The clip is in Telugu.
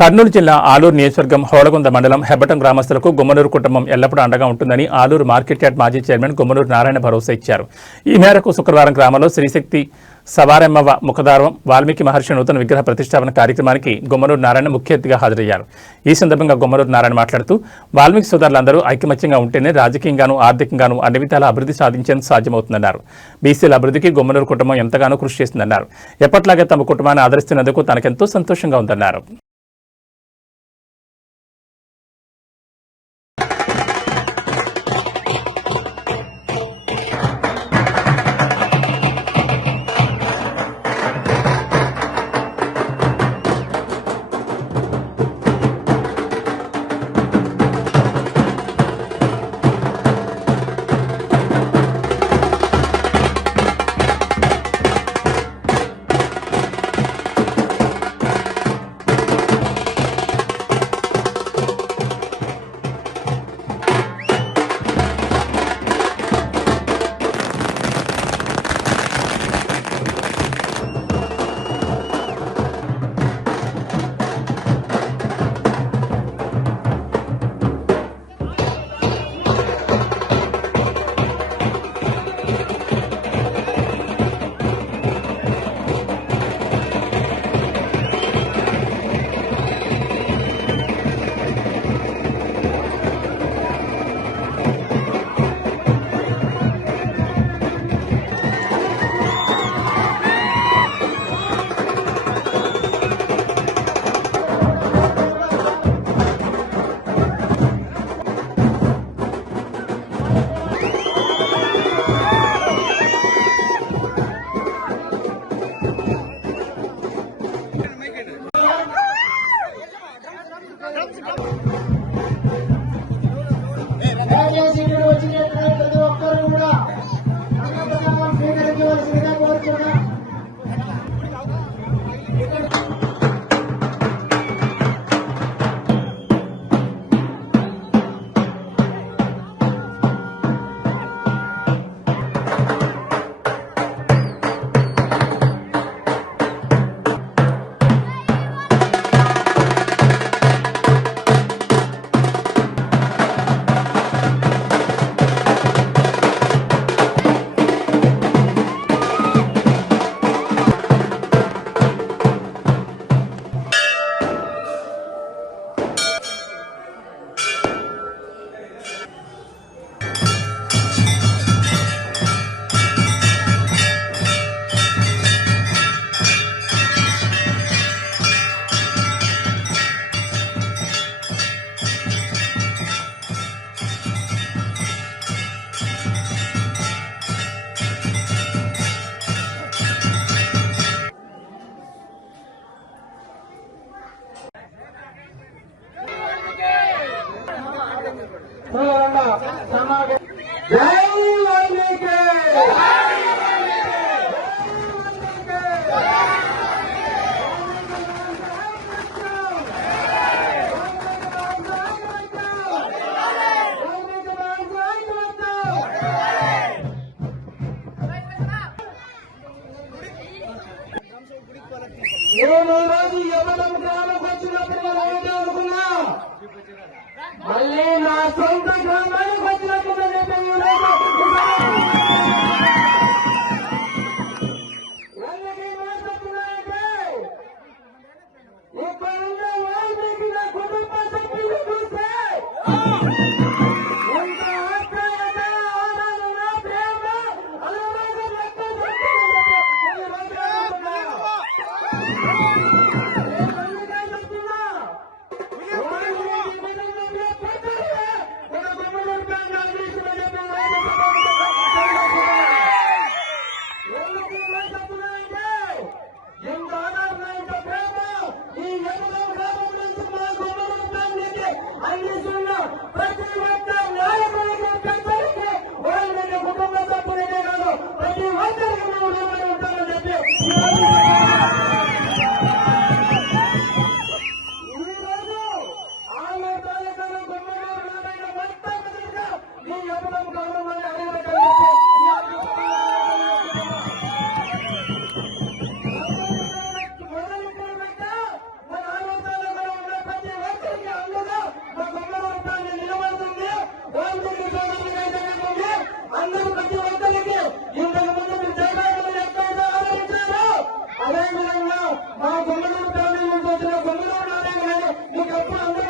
కర్నూలు జిల్లా ఆలూరు నియోజకవర్గం హోళగుంద మండలం హెబ్బటం గ్రామస్తులకు గుమ్మనూరు కుటుంబం ఎల్లప్పుడూ అండగా ఉంటుందని ఆలూరు మార్కెట్ యార్డ్ మాజీ చైర్మన్ గుమ్మనూరు నారాయణ భరోసా ఇచ్చారు. ఈ మేరకు శుక్రవారం గ్రామంలో శ్రీశక్తి సవారెమ్మవ ముఖదారం వాల్మీకి మహర్షి నూతన విగ్రహ ప్రతిష్టాపన కార్యక్రమానికి గుమ్మనూరు నారాయణ ముఖ్య అతిథిగా హాజరయ్యారు. ఈ సందర్భంగా గుమ్మనూరు నారాయణ మాట్లాడుతూ వాల్మీకి సోదరులందరూ ఐకమత్యంగా ఉంటేనే రాజకీయంగానూ ఆర్థికంగానూ అన్ని విధాల అభివృద్ధి సాధించేందుకు సాధ్యమవుతుందన్నారు. బీసీల అభివృద్ధికి గుమ్మనూరు కుటుంబం ఎంతగానో కృషి చేస్తుందన్నారు. ఎప్పట్లాగే తమ కుటుంబాన్ని ఆదరిస్తున్నందుకు తనకెంతో సంతోషంగా ఉందన్నారు. మళ్ళీ నా సొంత గ్రామానికి వచ్చినట్టు మా గుమ్మనూరు ఫ్యామిలీ నుంచి వచ్చిన గుమ్మనూరు నారాయణ గారు మీకు ఎప్పుడు అందరూ